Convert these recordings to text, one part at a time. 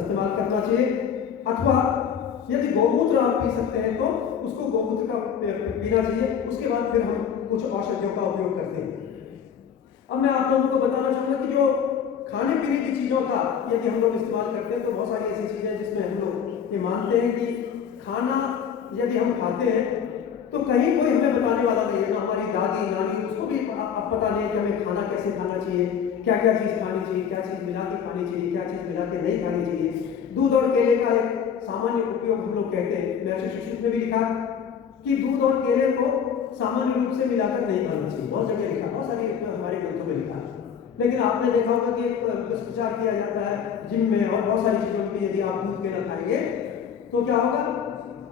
इस्तेमाल करना चाहिए। अथवा यदि गौमूत्र आप पी सकते हैं तो उसको गौमूत्र का पीना चाहिए। उसके बाद फिर हम कुछ औषधियों का उपयोग करते हैं। अब मैं आप लोगों को बताना चाहूँगा कि जो खाने पीने की चीज़ों का यदि हम लोग इस्तेमाल करते हैं तो बहुत सारी ऐसी चीज़ें जिसमें हम लोग ये मानते हैं कि खाना यदि हम खाते हैं तो कहीं कोई हमें बताने वाला नहीं है, ना हमारी दादी नानी, उसको भी अब पता नहीं है कि हमें खाना कैसे खाना चाहिए, क्या क्या चीज़ खानी चाहिए, क्या चीज़ मिला के खानी चाहिए, क्या चीज़ मिला के नहीं खानी चाहिए। दूध और केले का एक सामान्य उपयोग हम लोग कहते हैं, महर्षि सुश्रुत में भी लिखा कि दूध और केले को सामान्य रूप से मिलाकर नहीं खाना चाहिए। बहुत जगह लिखा, बहुत सारी हमारे ग्रंथों में लिखा। लेकिन आपने देखा होगा कि एक दुष्प्रचार किया जाता है जिम में और बहुत सारी चीज़ों में, यदि आप दूध केला खाएंगे तो क्या होगा,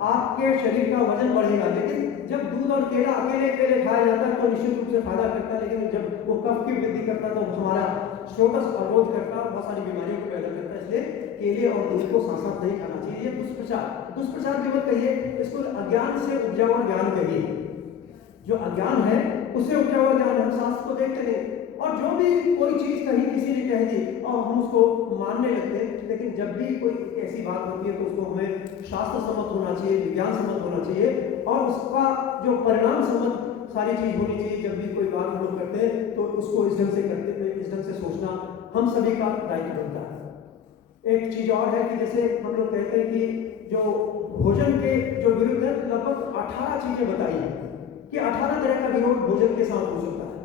आपके शरीर का वजन बढ़ेगा। लेकिन जब दूध और केला अकेले अकेले खाया जाता है तो निश्चित रूप से फायदा करता है, लेकिन जब वो कफ की वृद्धि करता है तो हमारा स्रोतस अवरोध करता है और बहुत सारी बीमारियों को पैदा करता है। इसलिए केले और दूध को साथ साथ नहीं खाना चाहिए। ये दुष्प्रचार भी मत कहिए, इसको अज्ञान से उपजा हुआ ज्ञान कहिए। जो अज्ञान है उससे उपजा हुआ ज्ञान, हम शास्त्र को देखते नहीं और जो भी कोई चीज कहीं किसी ने कह दी और हम उसको मानने लगते हैं। लेकिन जब भी कोई ऐसी बात होती है तो उसको हमें शास्त्र सम्मत होना चाहिए, विज्ञान सम्मत होना चाहिए और उसका जो परिणाम सम्मत सारी चीज होनी चाहिए। जब भी कोई बात हम लोग करते हैं तो उसको इस ढंग से करते हुए, इस ढंग से सोचना हम सभी का दायित्व बनता है। एक चीज और है कि जैसे हम लोग कहते हैं कि जो भोजन के जो विरुद्ध है, लगभग 18 चीजें बताई है कि 18 तरह का विरोध भोजन के साथ हो सकता है।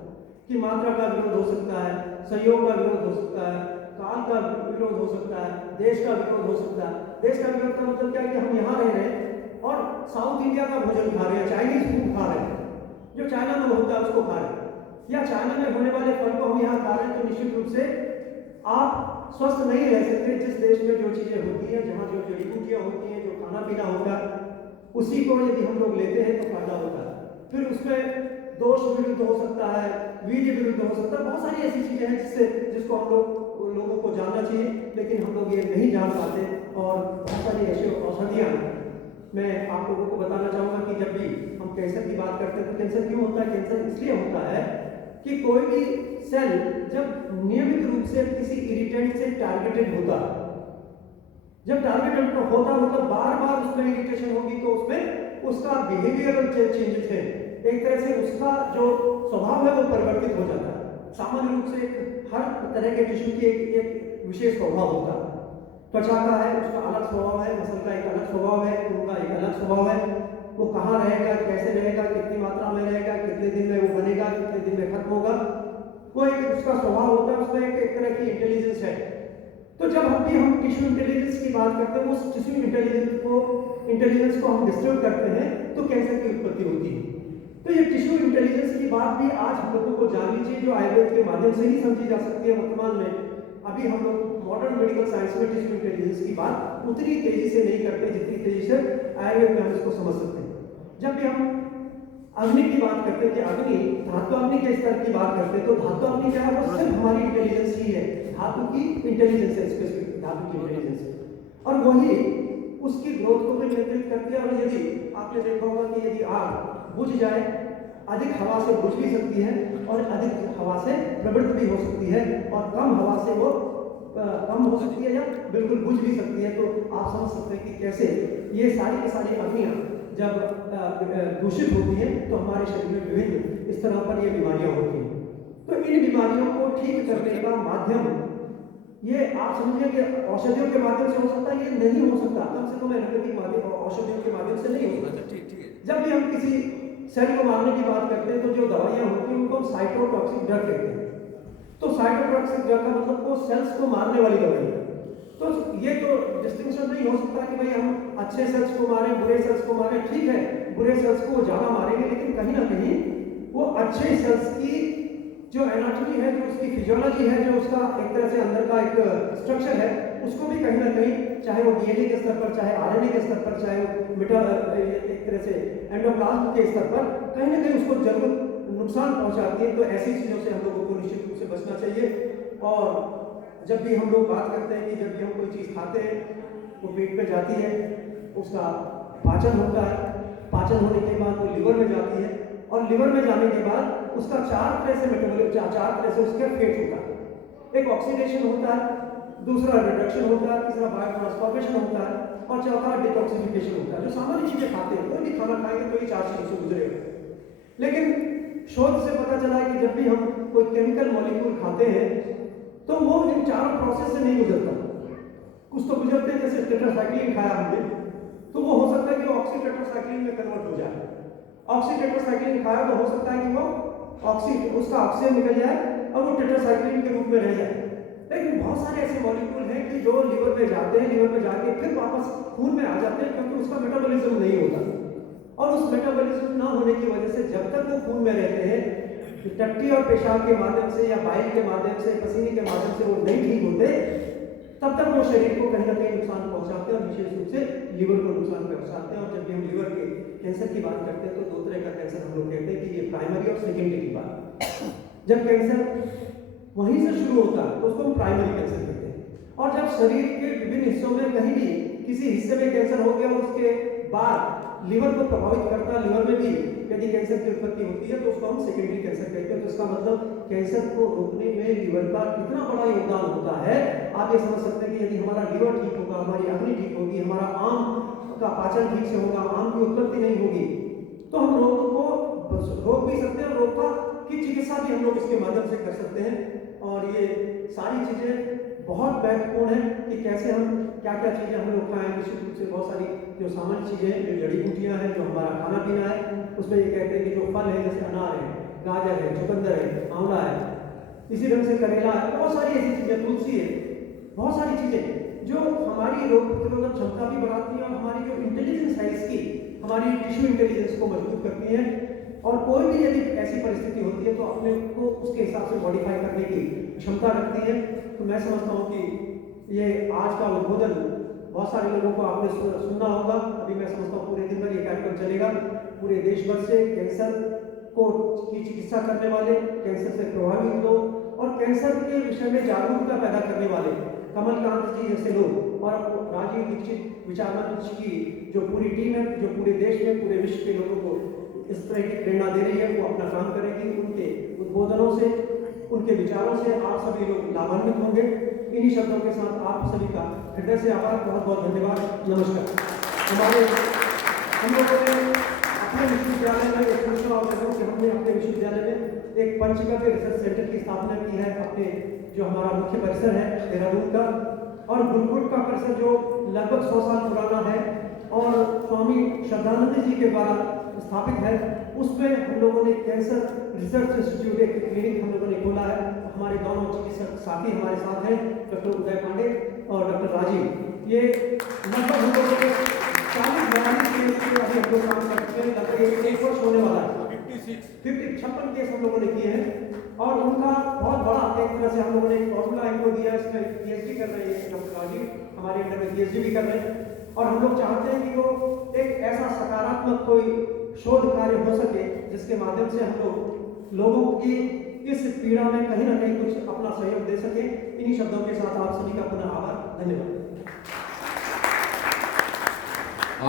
कि मात्रा का विरोध हो सकता है, संयोग का विरोध हो सकता है, काल का विरोध हो सकता है, देश का विरोध हो सकता है। देश का विरोध का मतलब क्या है कि हम यहाँ रह रहे हैं और साउथ इंडिया का भोजन खा रहे हैं, चाइनीज फूड खा रहे हैं, जो चाइना में होता है उसको खा रहे हैं, या चाइना में होने वाले फल को हम यहाँ खा रहे हैं, तो निश्चित रूप से आप स्वस्थ नहीं रह सकते। जिस देश में जो चीजें होती हैं, जहाँ जो जड़ी बूटियाँ होती हैं, जो खाना पीना होता है, उसी को यदि हम लोग लेते हैं तो फायदा होता है। फिर उसमें दोष विरुद्ध हो सकता है, वीर्य विरुद्ध हो सकता है, बहुत सारी ऐसी चीजें हैं जिसको हम लोगों को जानना चाहिए, लेकिन हम लोग ये नहीं जान पाते। और बहुत सारी ऐसी औषधियाँ हैं। मैं आप लोगों को बताना चाहूँगा कि जब भी हम कैंसर की बात करते हैं तो कैंसर क्यों होता है? कैंसर इसलिए होता है कि कोई भी सेल जब नियमित रूप से किसी इरिटेंट से टारगेटेड होता है, जब टारगेटेड होता मतलब बार बार उसमें इरिटेशन होगी तो उसमें उसका बिहेवियरल चेंजेस है, एक तरह से उसका जो स्वभाव है वो परिवर्तित हो जाता है। सामान्य रूप से हर तरह के टिश्यू की एक विशेष स्वभाव होता है। त्वचा का है, उसका अलग स्वभाव है, मसल का एक अलग स्वभाव है, खून का एक अलग स्वभाव है। वो कहाँ रहेगा, कैसे रहेगा, कितनी मात्रा में रहेगा, कितने दिन में वो बनेगा, कितने दिन में खत्म होगा, वो एक उसका स्वभाव होता है। उसमें एक तरह की इंटेलिजेंस है। तो जब हम टिश्यू इंटेलिजेंस की बात करते हैं, उस टिश्यू इंटेलिजेंस को हम डिस्टर्ब करते हैं तो कैंसर की उत्पत्ति होती है। तो ये टिश्यू इंटेलिजेंस की बात भी आज हम लोगों को जाननी चाहिए, जो आयुर्वेद के माध्यम से ही समझी जा सकती है। वर्तमान में अभी हम लोग मॉडर्न मेडिकल साइंस में टिश्यू इंटेलिजेंस की बात उतनी तेजी से नहीं करते जितनी तेजी से आयुर्वेद में हम इसको समझ सकते हैं। जब भी हम अग्नि की बात करते हैं कि अग्नि धातु अग्नि के स्तर की बात करते हैं, तो धातु अग्नि क्या है? वो सिर्फ हमारी इंटेलिजेंस ही है, धातु की इंटेलिजेंस है, स्पेसिफिक धातु की इंटेलिजेंस है, और वही उसकी ग्रोथ को भी नियंत्रित करती है। और यदि आपने देखा होगा कि यदि आग बुझ जाए, अधिक हवा से बुझ भी सकती है और अधिक हवा से प्रवृत्त भी हो सकती है, और कम हवा से वो कम हो सकती है या बिल्कुल बुझ भी सकती है। तो आप समझ सकते हैं कि कैसे ये सारी की सारी अग्नियां जब दूषित होती हैं तो हमारे शरीर में विभिन्न इस तरह पर ये बीमारियां होती हैं। तो इन बीमारियों को ठीक करने का माध्यम ये आप समझिए कि औषधियों के माध्यम से हो सकता है, ये नहीं हो सकता, कम से कम एलोपैथिक माध्यम औषधियों के माध्यम से नहीं हो सकता। जब भी हम किसी सेल को मारने की बात करते हैं तो जो दवाइयां होती हैं उनको हम साइटोटॉक्सिक ड्रग कहते हैं। तो साइटोटॉक्सिक ड्रग का मतलब वो सेल्स को मारने वाली दवाई है। तो ये तो डिस्टिंक्शन नहीं हो सकता कि भाई हम अच्छे सेल्स को मारें, बुरे सेल्स को मारें। ठीक है, बुरे सेल्स को ज्यादा मारेंगे, लेकिन कहीं ना कहीं वो अच्छे सेल्स की जो एनाटॉमी है, जो उसकी फिजियोलॉजी है, जो उसका एक तरह से अंदर का एक स्ट्रक्चर है, उसको भी कहीं ना कहीं, चाहे वो डीएनए के स्तर पर, चाहे आरएनए के स्तर पर, चाहे वो एक तरह से एंडोप्लाज्म के स्तर पर, कहीं ना कहीं उसको जरूर नुकसान पहुंचाती है। तो ऐसी चीजों से हम लोगों को निश्चित रूप से बचना चाहिए। और जब भी हम लोग बात करते हैं कि जब भी हम कोई चीज खाते हैं वो पेट में जाती है, उसका पाचन होता है, पाचन होने के बाद वो लिवर में जाती है, और लिवर में जाने के बाद उसका 4 तरह से मेटाबॉलिज्म, 4 तरह से उसका फेट होता है। एक ऑक्सीडेशन होता है, दूसरा रिडक्शन होता है, तीसरा बायो ट्रांसफॉर्मेशन होता है, और चौथा डिटॉक्सिफिकेशन होता है। जो सामान्य चीजें खाते हैं, कोई भी खाना खाएंगे तो ये 4 चीजों से गुजरेगा। लेकिन शोध से पता चला है कि जब भी हम कोई केमिकल मॉलिक्यूल खाते हैं तो वो इन चारों प्रोसेस से नहीं गुजरता। कुछ तो गुजरते हैं, जैसे टेट्रासाइक्लिन खाया हमने तो वो हो सकता है कि ऑक्सी टेट्रासाइक्लिन में कन्वर्ट हो जाए। ऑक्सी टेट्रासाइक्लिन खाया तो हो सकता है कि वो उसका ऑक्सीजन निकल जाए और वो टेट्रासाइक्लिन के रूप में रह जाए। लेकिन बहुत सारे ऐसे मॉलिक्यूल हैं कि जो लिवर में जाते हैं, लिवर में जाके फिर वापस खून में आ जाते हैं, क्योंकि उसका मेटाबॉलिज्म नहीं होता। और उस मेटाबॉलिज्म ना होने की वजह से जब तक वो खून में रहते हैं, टट्टी और पेशाब के माध्यम से या बाइल के माध्यम से, पसीने के माध्यम से वो नहीं ठीक होते, तब तक वो शरीर को कहीं ना कहीं नुकसान पहुंचाते हैं, और विशेष रूप से लिवर को नुकसान पहुंचाते हैं। और जब भी हम लिवर के कैंसर की बात करते हैं तो 2 तरह का कैंसर हम लोग कहते हैं कि ये प्राइमरी और सेकेंडरी की बात। जब कैंसर वहीं से शुरू होता है तो उसको हम प्राइमरी कैंसर कहते हैं। और जब शरीर के विभिन्न हिस्सों में कहीं भी किसी हिस्से में कैंसर हो गया और उसके बाद लिवर को प्रभावित करता है, लिवर में भी यदि कैंसर की उत्पत्ति होती है तो उसको हम सेकेंडरी कैंसर कहते हैं। तो इसका मतलब कैंसर को रोकने में लिवर का कितना बड़ा योगदान होता है। आप ये समझ सकते हैं कि यदि हमारा लिवर ठीक होगा, हमारी अग्नि ठीक होगी, हमारा आम का पाचन ठीक से होगा, आम की उत्पत्ति नहीं होगी, तो हम रोग को रोक भी सकते हैं। रोग की चिकित्सा भी हम लोग इसके माध्यम से कर सकते हैं। और ये सारी चीजें बहुत महत्वपूर्ण है कि कैसे हम क्या क्या चीजें हम लोग खाएं। निश्चित रूप से बहुत सारी जो सामान्य चीजें हैं, जो जड़ी बूटियां हैं, जो हमारा खाना पीना है, उसमें ये कहते हैं कि जो फल है, जैसे अनार है, गाजर है, चुकंदर है, आंवला है, इसी ढंग से करेला है, बहुत सारी ऐसी चीजें, तुलसी है, बहुत सारी चीजें जो हमारी रोग प्रतिरोधक क्षमता भी बढ़ाती है और हमारी जो इंटेलिजेंस है इसकी, हमारी टिश्यू इंटेलिजेंस को मजबूत करती है। और कोई भी यदि ऐसी परिस्थिति होती है तो अपने को उसके हिसाब से मॉडिफाई करने की क्षमता रखती है। तो मैं समझता हूँ कि ये आज का उद्बोधन बहुत सारे लोगों को आपने सुनना होगा। अभी मैं समझता हूँ पूरे दिन भर ये कार्यक्रम चलेगा। पूरे देश भर से कैंसर की चिकित्सा करने वाले, कैंसर से प्रभावित लोग और कैंसर के विषय में जागरूकता पैदा करने वाले कमलकांत जी जैसे लोग और राजीव दीक्षित विचार मंच की जो पूरी टीम है, जो पूरे देश में, पूरे विश्व के लोगों को इस तरह की प्रेरणा दे रही है, वो अपना काम करेगी। उनके उद्बोधनों से, उनके विचारों से आप सभी लोग लाभान्वित होंगे। इन्हीं शब्दों के साथ आप सभी का हृदय से आभार, बहुत बहुत धन्यवाद, नमस्कार। हम लोगों ने अपने विश्वविद्यालय में एक दूसरा और करूँ कि हमने अपने विश्वविद्यालय में एक पंचगव्य रिसर्च सेंटर की स्थापना की है, अपने जो हमारा मुख्य परिसर है देहरादून का, और गुरुकुल का परिसर जो लगभग 100 साल पुराना है और स्वामी श्रद्धानंद जी के द्वारा स्थापित है। उसमें हम लोगों ने कैंसर रिसर्च इंस्टीट्यूट एक क्लिनिक हम लोगों ने खोला है। हमारे दोनों चिकित्सक साथी हमारे साथ हैं, डॉक्टर उदय पांडे और डॉक्टर राजीव। ये लगभग हम लोगों ने 40-42 केस के अभी हम लोग काम करते हैं, लगभग 1 वर्ष होने वाला है। 56 केस हम लोगों ने किए हैं और उनका बहुत बड़ा एक तरह से हम लोगों ने एक फॉर्मूला इनको दिया। इसमें पीएचडी कर रहे हैं डॉक्टर राजीव, हमारे अंडर में पीएचडी भी कर रहे हैं। और हम लोग चाहते हैं कि वो एक ऐसा सकारात्मक कोई शोध कार्य हो सके जिसके माध्यम से हम लोग लोगों की इस पीड़ा में कहीं ना कहीं कुछ अपना सहयोग दे सके। इन्हीं शब्दों के साथ आप सभी का पुनः आभार, धन्यवाद।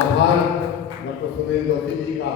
आभार डॉक्टर सुनील जोशी जी का।